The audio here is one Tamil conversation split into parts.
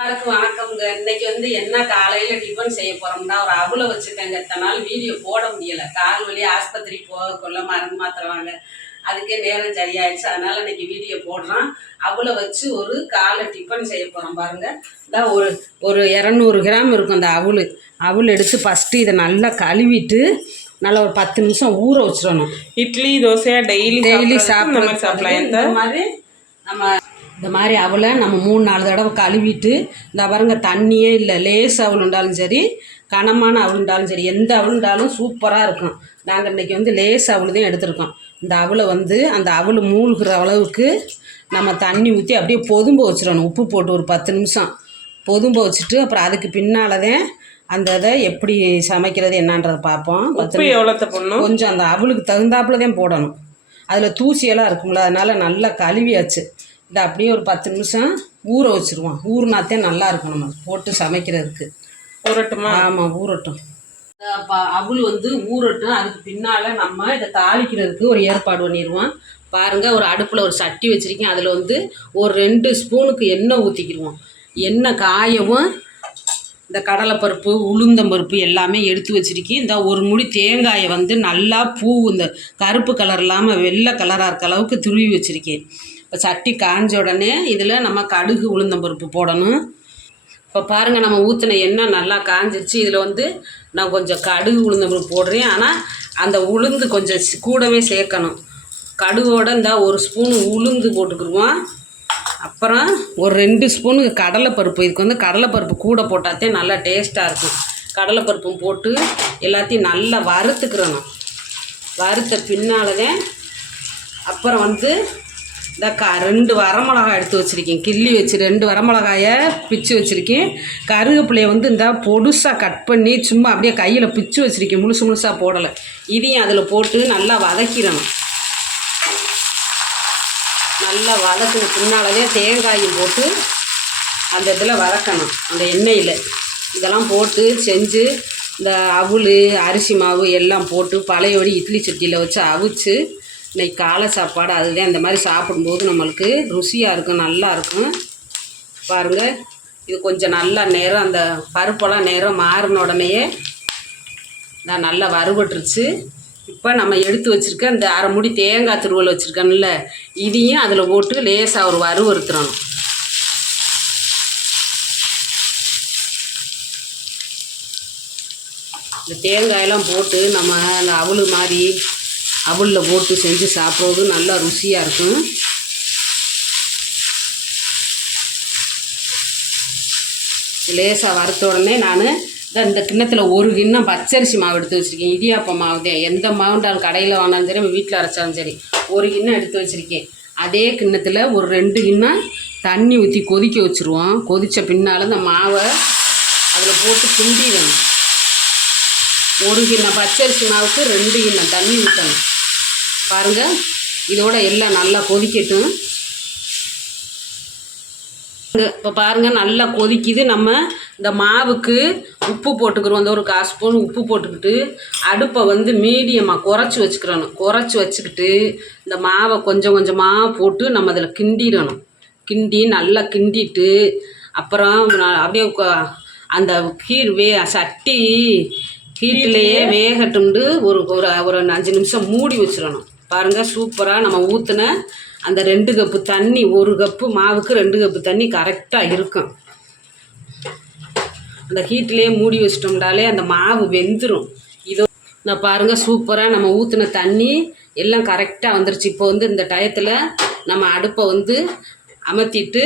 எல்லாருக்கும் வணக்கம்ங்க. இன்னைக்கு என்ன காலையில டிஃபன் செய்ய போறோம்னா ஒரு அவலை வச்சுட்டேங்க. இத்தனை நாள் வீடியோ போட முடியல. கால் வலி ஆஸ்பத்திரி போகக்குள்ள மருந்து மாத்திரவாங்க, அதுக்கே நேரம் சரியாயிடுச்சு. அதனால இன்னைக்கு வீடியோ போடுறோம். அவலை வச்சு ஒரு காலை டிஃபன் செய்ய போறோம் பாருங்க. இதான் ஒரு 200 கிராம் இருக்கும் அந்த அவல் எடுத்து ஃபஸ்ட்டு இதை நல்லா கழுவிட்டு நல்லா ஒரு 10 நிமிஷம் ஊற வச்சிடணும். இட்லி தோசையா டெய்லி சாப்பிடலாம். இந்த மாதிரி அவலை நம்ம 3-4 தடவை கழுவிட்டு, இந்த பாருங்க தண்ணியே இல்லை, லேஸ் அவல் உண்டாலும் சரி கனமான அவல் உண்டாலும் சரி எந்த அவல் உண்டாலும் சூப்பராக இருக்கும். நாங்கள் இன்றைக்கி லேஸ் அவல் தான் எடுத்துருக்கோம். இந்த அவலை அந்த அவல் மூழ்கிற அளவுக்கு நம்ம தண்ணி ஊற்றி அப்படியே பொதும்ப வச்சிடணும். உப்பு போட்டு ஒரு 10 நிமிஷம் பொதும்ப வச்சுட்டு அப்புறம் அதுக்கு பின்னால் தான் அந்த இதை எப்படி சமைக்கிறது என்னன்றதை பார்ப்போம். கொஞ்சம் அந்த அவலுக்கு தகுந்தாப்புல தான் போடணும். அதில் தூசியெல்லாம் இருக்கும்ல, அதனால் நல்லா கழுவியாச்சு. இதை அப்படியே ஒரு 10 நிமிஷம் ஊற வச்சுருவோம். ஊறினாத்தே நல்லாயிருக்கும் நம்ம போட்டு சமைக்கிறதுக்கு. ஊறட்டுமா? ஆமாம், ஊறட்டும். அவல் ஊறட்டும். அதுக்கு பின்னால் நம்ம இதை தாளிக்கிறதுக்கு ஒரு ஏற்பாடு பண்ணிடுவோம். பாருங்கள், ஒரு அடுப்பில் ஒரு சட்டி வச்சுருக்கேன். அதில் ஒரு 2 ஸ்பூனுக்கு எண்ணெய் ஊற்றிக்கிடுவோம். எண்ணெய் காயவும் இந்த கடலைப்பருப்பு உளுந்தம்பருப்பு எல்லாமே எடுத்து வச்சுருக்கேன். இந்த ஒரு முடி தேங்காயை நல்லா இந்த கருப்பு கலர் இல்லாமல் வெள்ளை கலராக இருக்க அளவுக்கு துருவி வச்சுருக்கேன். இப்போ சட்டி காஞ்ச உடனே இதில் நம்ம கடுகு உளுந்தம்பருப்பு போடணும். இப்போ பாருங்கள், நம்ம ஊற்றின எண்ணெய் நல்லா காஞ்சிருச்சு. இதில் நான் கொஞ்சம் கடுகு உளுந்தம்பருப்பு போடுறேன். ஆனால் அந்த உளுந்து கொஞ்சம் கூடவே சேர்க்கணும். கடுகோட ஒரு ஸ்பூன் உளுந்து போட்டுக்கிடுவோம். அப்புறம் ஒரு 2 ஸ்பூனுக்கு கடலைப்பருப்பு. இதுக்கு கடலைப்பருப்பு கூட போட்டாத்தே நல்லா டேஸ்ட்டாக இருக்கும். கடலைப்பருப்பும் போட்டு எல்லாத்தையும் நல்லா வறுத்துக்கிறணும். வறுத்த பின்னால்தான் அப்புறம் இந்த 2 வரமிளகாய் எடுத்து வச்சுருக்கேன். கிள்ளி வச்சு 2 வரமிளகாயை பிச்சு வச்சுருக்கேன். கருவேப்பிலையை இந்த பொடுசாக கட் பண்ணி சும்மா அப்படியே கையில் பிச்சு வச்சுருக்கேன். முழுசாக போடலை. இதையும் அதில் போட்டு நல்லா வதக்கிடணும். நல்லா வதக்கின பின்னாலே தேங்காயும் போட்டு அந்த இதில் வதக்கணும். அந்த எண்ணெயில் இதெல்லாம் போட்டு செஞ்சு இந்த அவல் அரிசி மாவு எல்லாம் போட்டு பழையபடி இட்லி சட்டியில் வச்சு அவிச்சு இன்றைக்கி காலை சாப்பாடு அதுதான். இந்த மாதிரி சாப்பிடும்போது நம்மளுக்கு ருசியாக இருக்கும், நல்லாயிருக்கும். பாருங்கள், இது கொஞ்சம் நல்லா நேரம் அந்த பருப்பெல்லாம் நேரம் மாறின உடனேயே நான் நல்லா வறுபட்டுருச்சு. இப்போ நம்ம எடுத்து வச்சுருக்க இந்த அரை முடி தேங்காய் துருவல் வச்சுருக்கேன்ல, இதையும் அதில் போட்டு லேசாக ஒரு வறுத்துறணும். இந்த தேங்காயெல்லாம் போட்டு நம்ம அந்த அவல் மாதிரி அவலில் போட்டு செஞ்சு சாப்பிட்றது நல்லா ருசியாக இருக்கும். லேசாக வறுத்த உடனே நான் இந்த கிண்ணத்தில் ஒரு கிண்ணம் பச்சரிசி மாவு எடுத்து வச்சுருக்கேன். இடியாப்ப மாவு தான். எந்த மாவுண்டாலும் கடையில் வாங்கினாலும் சரி நம்ம வீட்டில் அரைச்சாலும் சரி ஒரு கிண்ணம் எடுத்து வச்சுருக்கேன். அதே கிண்ணத்தில் ஒரு 2 கிண்ணம் தண்ணி ஊற்றி கொதிக்க வச்சுருவோம். கொதித்த பின்னால் இந்த மாவை அதில் போட்டு கிண்டிடணும். ஒரு கிண்ணம் பச்சரிசி மாவுக்கு 2 கிண்ணம் தண்ணி ஊற்றணும். பாருங்கள், இதோட எல்லாம் நல்லா கொதிக்கட்டும். இப்போ பாருங்கள், நல்லா கொதிக்குது. நம்ம இந்த மாவுக்கு உப்பு போட்டுக்கிறோம். ஒரு 1/4 ஸ்பூன் உப்பு போட்டுக்கிட்டு அடுப்பை மீடியமாக குறைச்சி வச்சுக்கிறணும். குறைச்சி வச்சுக்கிட்டு இந்த மாவை கொஞ்சம் கொஞ்சமாக போட்டு நம்ம அதில் கிண்டிடணும். கிண்டி நல்லா கிண்டிட்டு அப்புறம் அப்படியே அந்த சட்டி ஹீட்டிலேயே வேகட்டும்ட்டு ஒரு 5 நிமிஷம் மூடி வச்சிடணும். பாருங்கள், சூப்பராக நம்ம ஊற்றின அந்த 2 கப்பு தண்ணி, 1 கப்பு மாவுக்கு 2 கப்பு தண்ணி கரெக்டாக இருக்கும். அந்த ஹீட்டிலேயே மூடி வச்சிட்டோம்னாலே அந்த மாவு வெந்துடும். இந்த பாருங்கள், சூப்பராக நம்ம ஊற்றின தண்ணி எல்லாம் கரெக்டாக வந்துருச்சு. இப்போ இந்த டயத்தில் நம்ம அடுப்பை அமர்த்திட்டு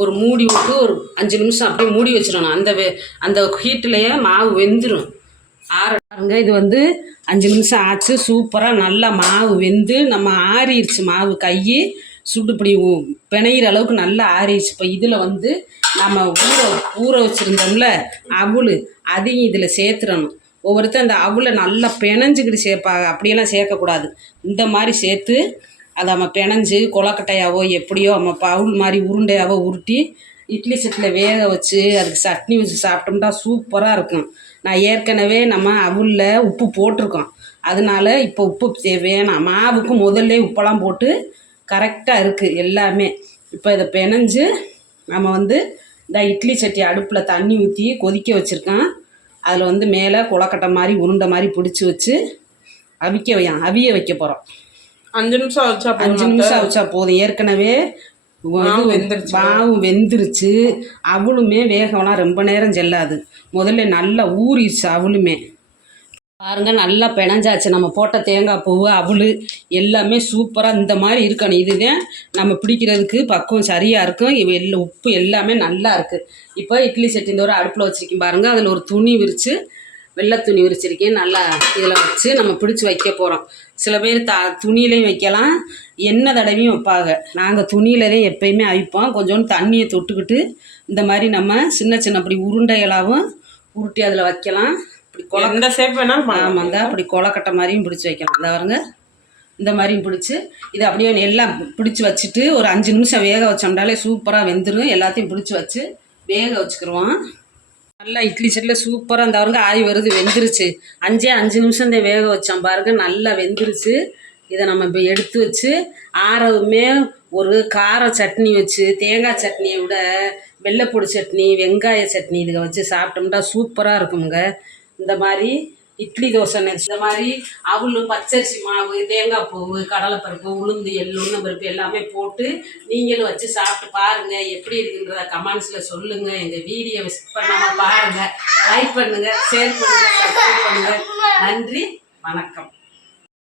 ஒரு மூடி விட்டு ஒரு 5 நிமிஷம் அப்படியே மூடி வச்சிடணும். அந்த ஹீட்டிலேயே மாவு வெந்துடும். பாருங்க, இது 5 நிமிஷம் ஆச்சு. சூப்பராக நல்லா மாவு வெந்து நம்ம ஆறிடுச்சு. மாவு கையை சுடுப்படி பிணையிற அளவுக்கு நல்லா ஆறிடுச்சு. இப்போ இதில் நம்ம ஊற வச்சுருந்தோம்ல அவல், அதையும் இதில் சேர்த்துடணும். ஒவ்வொருத்தர் அந்த அவலை நல்லா பிணைஞ்சிக்கிட்டு சேர்ப்பாங்க. அப்படியெல்லாம் சேர்க்கக்கூடாது. இந்த மாதிரி சேர்த்து அதை நம்ம பிணைஞ்சு கொலக்கட்டையாவோ எப்படியோ நம்ம அவல் மாதிரி உருண்டையாவோ உருட்டி இட்லி சட்டியில் வேக வச்சு அதுக்கு சட்னி வச்சு சாப்பிட்டோம்னா சூப்பராக இருக்கும். நான் ஏற்கனவே நம்ம அவலில் உப்பு போட்டிருக்கோம். அதனால் இப்போ உப்பு வேணாம். மாவுக்கு முதல்ல உப்பெல்லாம் போட்டு கரெக்டாக இருக்குது எல்லாமே. இப்போ இதை பிணைஞ்சு நம்ம இந்த இட்லி சட்டி அடுப்பில் தண்ணி ஊற்றி கொதிக்க வச்சுருக்கேன். அதில் வந்து மேலே கொலக்கட்டை மாதிரி உருண்டை மாதிரி பிடிச்சி வச்சு அவிய வைக்க போகிறோம். 5 நிமிஷம் வச்சா 5 நிமிஷம் வச்சா போதும். ஏற்கனவே மாவு வெந்துருச்சு. அவளுமே வேகம்லாம் ரொம்ப நேரம் செல்லாது. முதல்ல நல்லா ஊறிடுச்சு அவளுமே. பாருங்க நல்லா பிணைஞ்சாச்சு. நம்ம போட்ட தேங்காய் பூ அவள் எல்லாமே சூப்பராக இந்த மாதிரி இருக்கணும். இதுதான் நம்ம பிடிக்கிறதுக்கு பக்குவம் சரியாக இருக்கும். உப்பு எல்லாமே நல்லா இருக்குது. இப்போ இட்லி சட்டி இந்த ஒரு அடுப்பில் வச்சுருக்கேன் பாருங்கள். அதில் ஒரு துணி விரித்து வெள்ளை துணி விரிச்சிருக்கேன். நல்லா இதில் வச்சு நம்ம பிடிச்சி வைக்க போகிறோம். சில பேர் துணியிலையும் வைக்கலாம், எண்ணெய் தடவையும் வைப்பாங்க. நாங்கள் துணியிலதே எப்பயுமே அவிப்போம். கொஞ்சோண்டு தண்ணியை தொட்டுக்கிட்டு இந்த மாதிரி நம்ம சின்ன சின்ன அப்படி உருண்டைகளாகவும் உருட்டி அதில் வைக்கலாம். இப்படி எந்த ஷேப் வேணாலும் ஆமாம் தான். அப்படி கொலக்கட்டை மாதிரியும் பிடிச்சி வைக்கலாம். இந்த பாருங்க இந்த மாதிரியும் பிடிச்சி இதை அப்படியே எல்லாம் பிடிச்சி வச்சுட்டு ஒரு 5 நிமிஷம் வேக வச்சோம்னாலே சூப்பராக வெந்துடும். எல்லாத்தையும் பிடிச்சி வச்சு வேக வச்சுக்கிடுவோம். நல்லா இட்லி சட்டியில் சூப்பராக இந்த பாருங்க ஆய் வருது, வெந்துருச்சு. 5 நிமிஷம் தான் வேக வச்சோம் பாருங்க. நல்லா வெந்துருச்சு. இதை நம்ம இப்போ எடுத்து வச்சு ஆறவுமே ஒரு கார சட்னி வச்சு, தேங்காய் சட்னியை விட வெள்ளைப்பொடி சட்னி, வெங்காய சட்னி இதுக வச்சு சாப்பிட்டோம்னா சூப்பராக இருக்குமுங்க. இந்த மாதிரி இட்லி தோசை இந்த மாதிரி அவள் பச்சரிசி மாவு, தேங்காய் பூ, கடலைப்பருப்பு, உளுந்து, உளுந்தம் பருப்பு எல்லாமே போட்டு நீங்களும் வச்சு சாப்பிட்டு பாருங்கள். எப்படி இருக்குன்றத கமெண்ட்ஸில் சொல்லுங்கள். எங்கள் வீடியோவை ஸ்கிப் பண்ணாமல் பாருங்கள். லைக் பண்ணுங்கள், ஷேர் பண்ணுங்கள், சப்ஸ்கிரைப் பண்ணுங்கள். நன்றி, வணக்கம்.